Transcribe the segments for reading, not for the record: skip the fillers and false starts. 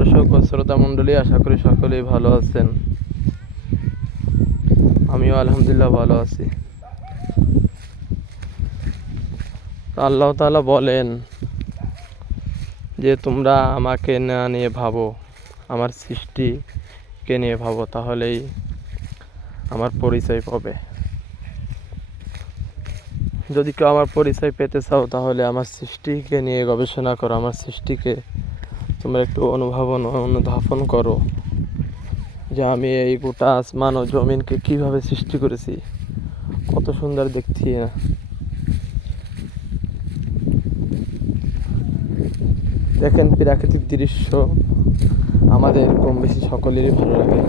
দর্শক ও শ্রোতা মণ্ডলী, আশা করি সকলেই ভালো আছেন। আমিও আলহামদুলিল্লাহ ভালো আছি। আল্লাহ তাআলা বলেন যে তোমরা আমাকে না নিয়ে ভাবো, আমার সৃষ্টিকে নিয়ে ভাবো, তাহলেই আমার পরিচয় পাবে। যদি কেউ আমার পরিচয় পেতে চাও তাহলে আমার সৃষ্টিকে নিয়ে গবেষণা করো, আমার সৃষ্টিকে তোমরা একটু অনুধাবন করো যে আমি এই গোটা আসমান ও জমিনকে কিভাবে সৃষ্টি করেছি। কত সুন্দর দেখছি না? দেখেন, প্রাকৃতিক দৃশ্য আমাদের কম বেশি সকলেরই ভালো লাগে।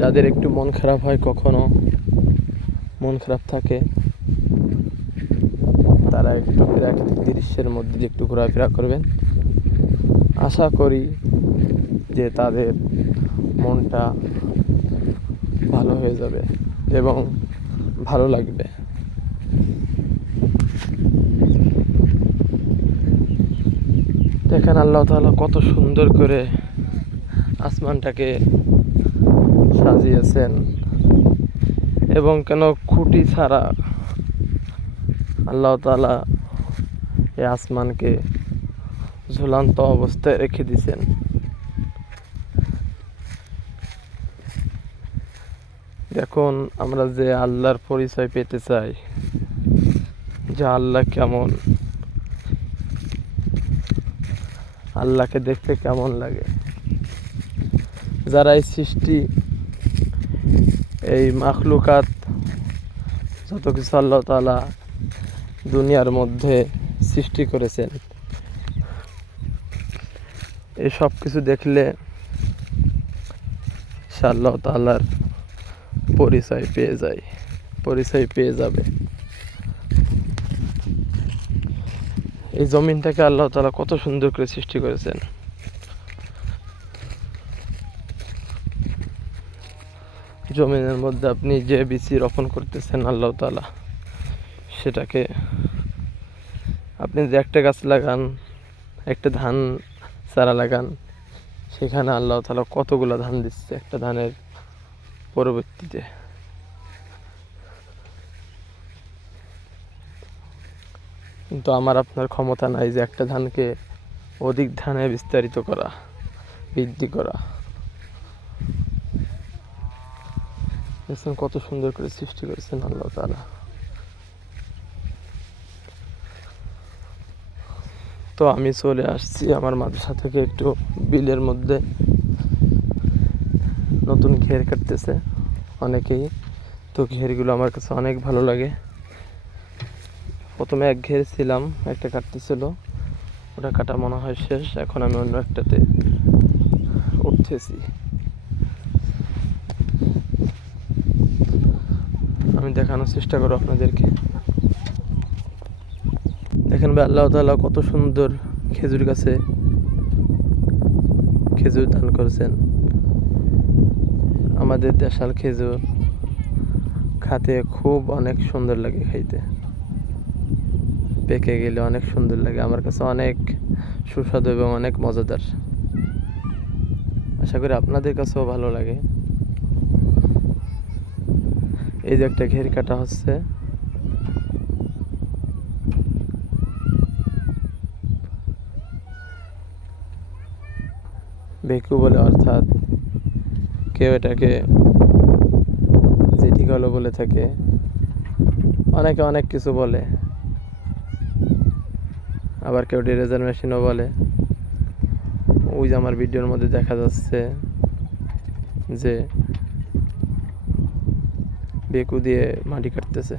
যাদের একটু মন খারাপ হয়, কখনো মন খারাপ থাকে, তারা একটু প্রাকৃতিক দৃশ্যের মধ্যে দিয়ে একটু ঘোরাফেরা করবেন। আশা করি যে তাদের মনটা ভালো হয়ে যাবে এবং ভালো লাগবে। দেখেন আল্লাহ তাআলা কত সুন্দর করে আসমানটাকে সাজিয়েছেন, এবং কেন খুঁটি ছাড়া আল্লাহ তাআলা এই আসমানকে ঝুলন্ত অবস্থায় রেখে দিয়েছেন। দেখুন, আমরা যে আল্লাহর পরিচয় পেতে চাই, যে আল্লাহ কেমন, আল্লাহকে দেখতে কেমন লাগে, যারা এই সৃষ্টি, এই মাখলুকাত, যত কিছু আল্লাহ তাআলা দুনিয়ার মধ্যে সৃষ্টি করেছেন, এই সব কিছু দেখলে সে আল্লাহ তাআলার পরিচয় পেয়ে যাবে। এই জমিনটাকে আল্লাহ তাআলা কত সুন্দর করে সৃষ্টি করেছেন। জমিনের মধ্যে আপনি যে বীজ রোপণ করতেছেন, আল্লাহ তাআলা সেটাকে, আপনি যে একটা গাছ লাগান, একটা ধান চারা লাগান, সেখানে আল্লাহ তাআলা কতগুলো ধান দিচ্ছে একটা ধানের পরবর্তীতে। কিন্তু আমার আপনার ক্ষমতা নাই যে একটা ধানকে অধিক ধানে বিস্তারিত করা, বৃদ্ধি করা। দেখছেন কত সুন্দর করে সৃষ্টি করেছেন আল্লাহ তাআলা। তো আমি চলে আসছি আমার মাদ্রাসা থেকে একটু বিলের মধ্যে। নতুন ঘের কাটতেছে অনেকেই, তো ঘেরগুলো আমার কাছে অনেক ভালো লাগে। প্রথমে এক ঘের ছিলাম, একটা কাটতেছিল, ওটা কাটা মনে হয় শেষ, এখন আমি অন্য একটাতে উঠতেছি। আমি দেখানোর চেষ্টা করব আপনাদেরকে। দেখেন ভাই, আল্লাহ তাআলা কত সুন্দর খেজুর গাছে খেজুর দান করেছেন। আমাদের দেশাল খেজুর খাতে খুব অনেক সুন্দর লাগে, খাইতে পেকে গেলে অনেক সুন্দর লাগে, আমার কাছে অনেক সুস্বাদু এবং অনেক মজাদার। আশা করি আপনাদের কাছেও ভালো লাগে। এই যে একটা ঘের কাটা হচ্ছে, বেকু বলে, অর্থাৎ কেউ এটাকে জেটি কলও বলে থাকে, অনেকে অনেক কিছু বলে, আবার কেউ ডেরেজার মেশিনও বলে। ওই যে আমার ভিডিওর মধ্যে দেখা যাচ্ছে যে বেকু দিয়ে মাটি কাটতেছে।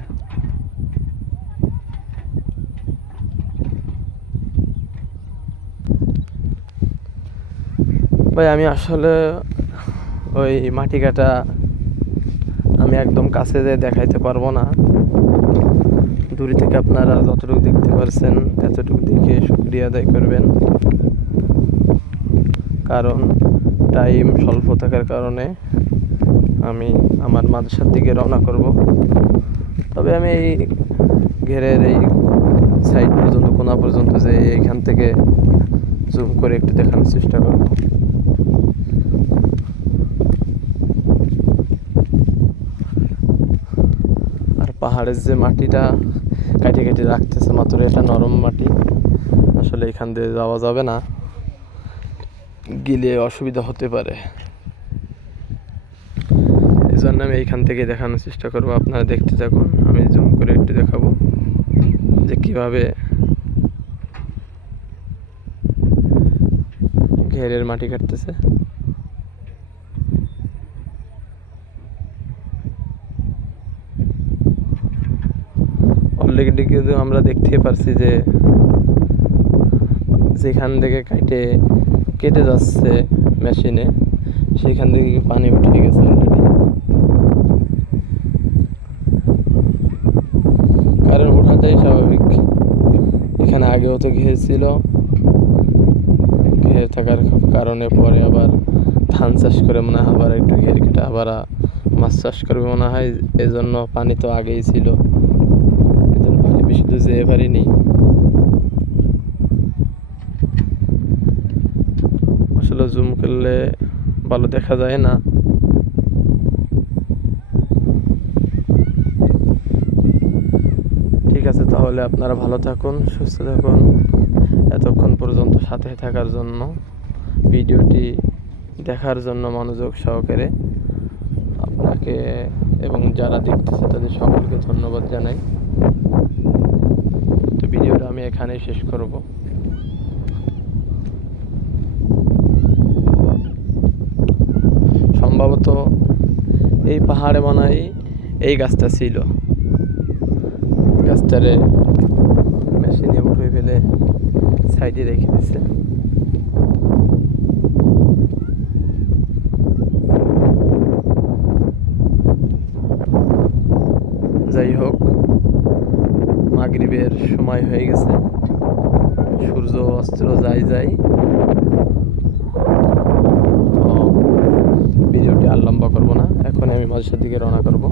ভাই, আমি আসলে ওই মাটি কাটা আমি একদম কাছে যেয়ে দেখাইতে পারবো না। দূরে থেকে আপনারা যতটুকু দেখতে পারছেন এতটুকু দেখে শুকরিয়া আদায় করবেন, কারণ টাইম স্বল্প থাকার কারণে আমি আমার মাদ্রাসার দিকে রওনা করব। তবে আমি এই ঘেরের এই সাইড পর্যন্ত, কোনা পর্যন্ত যে এইখান থেকে জুম করে একটু দেখানোর চেষ্টা করব। আর পাহাড়ের যে মাটিটা কাটে কেটে রাখতেছে মাত্র, এটা নরম মাটি, আসলে এখান দিয়ে যাওয়া যাবে না, গিলে অসুবিধা হতে পারে। এই জন্য আমি এইখান থেকে দেখানোর চেষ্টা করবো, আপনারা দেখতে থাকুন। আমি জুম করে একটু দেখাবো যে কিভাবে ঘেরের মাটি কাটতেছে। অলরেডি কিন্তু আমরা দেখতে পারছি যে যেখান থেকে কেটে যাচ্ছে মেশিনে, সেখান থেকে পানি উঠে গেছে অলরেডি। কারণ ওঠাটাই স্বাভাবিক, এখানে আগেও তো ঘের ছিল, ঘের থাকার কারণে পরে আবার ধান চাষ করে মনে হয় আবার একটু ঘের কেটে আবার মাছ চাষ করবে মনে হয়, এজন্য পানি তো আগেই ছিল, পানি বেশি তো যেতে পারিনি। আসলে জুম করলে ভালো দেখা যায় না। ঠিক আছে, তাহলে আপনারা ভালো থাকুন, সুস্থ থাকুন। এতক্ষণ পর্যন্ত সাথে থাকার জন্য, ভিডিওটি দেখার জন্য মনোযোগ সহকারে আপনাকে এবং যারা দেখতেছে তাদের সকলকে ধন্যবাদ জানাই। তো ভিডিওটা আমি এখানেই শেষ করব। সম্ভবত এই পাহাড়ে মনে হয় এই গাছটা ছিল, গাছটারে মেশিনে উঠে ফেলে সাইডে রেখে দিছে। যাই হোক, মাগরিবের সময় হয়ে গেছে, সূর্য অস্ত যায়। তো ভিডিওটি আর লম্বা করবো না, এখন আমি মাঝের দিকে রওনা করব।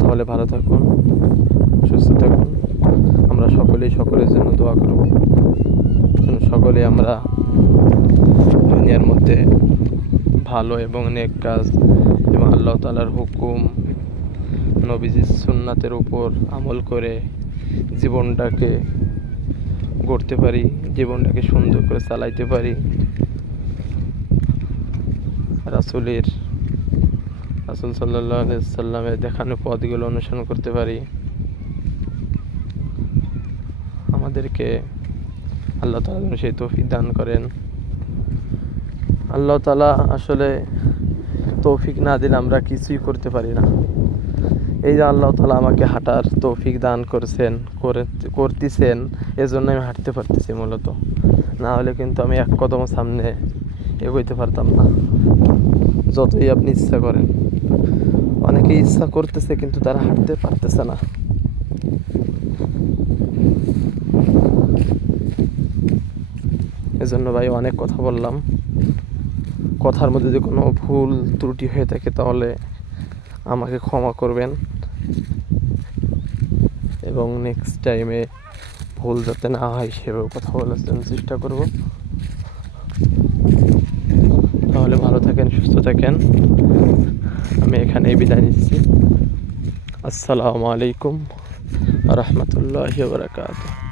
তাহলে ভালো থাকুন, সুস্থ থাকুন। আমরা সকলেই সকলের জন্য দোয়া করব, সকলে আমরা দুনিয়ার মধ্যে ভালো এবং নেক কাজ এবং আল্লাহ তাআলার হুকুম, নবীজির সুন্নাতের উপর আমল করে জীবনটাকে গড়তে পারি, জীবনটাকে সুন্দর করে চালাইতে পারি, রাসূল সাল্লাল্লাহু আলাইহি সাল্লামের দেখানো পথগুলো অনুসরণ করতে পারি। আমাদেরকে আল্লাহ তাআলা যেন সেই তৌফিক দান করেন। আল্লাহ তাআলা আসলে তৌফিক না দিলে আমরা কিছুই করতে পারি না। এই যে আল্লাহ তাআলা আমাকে হাঁটার তৌফিক দান করতেছেন, এজন্য আমি হাঁটতে পারতেছি মূলত, না হলে কিন্তু আমি এক কদম সামনে এগোইতে পারতাম না, যতই আপনি ইচ্ছা করেন। অনেকে ইচ্ছা করতেছে কিন্তু তারা হাঁটতে পারতেছে না। এজন্য ভাই অনেক কথা বললাম, কথার মধ্যে যদি কোনো ভুল ত্রুটি হয়ে থাকে তাহলে আমাকে ক্ষমা করবেন, এবং নেক্সট টাইমে ভুল যাতে না হয় সেভাবে কথা বলার জন্য চেষ্টা করব। তাহলে ভালো থাকেন, সুস্থ থাকেন। আমি এখানেই বিদায় নিচ্ছি। আসসালামু আলাইকুম ওয়া রাহমাতুল্লাহি ওয়া বারাকাতুহু।